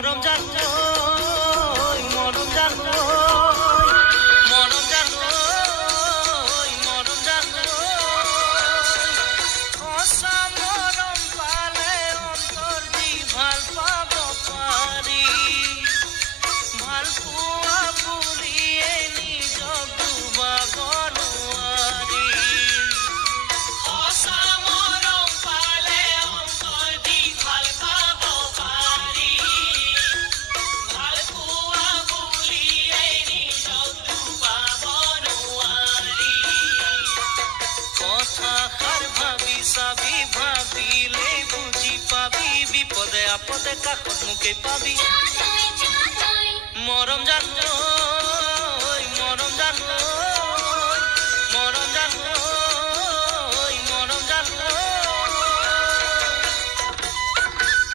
মৰম জানো মৰম জানো মৰম জানো মৰম জানো সঁচা মৰম পালে অন্তৰ দি ভাল পাব পাৰি ভাল পোৱা বুলিয়ে নিজক ডুবাব নোৱাৰি সঁচা মৰম পালে অন্তৰ দি ভাল পাব পাৰি ভাল পোৱা বুলিয়ে নিজক ডুবাব নোৱাৰি কথাষাৰ ভাবি চাবি ভাবিলে বুজি পাবি বিপদে আপদে কাষত মোকে পাবি মৰম জানো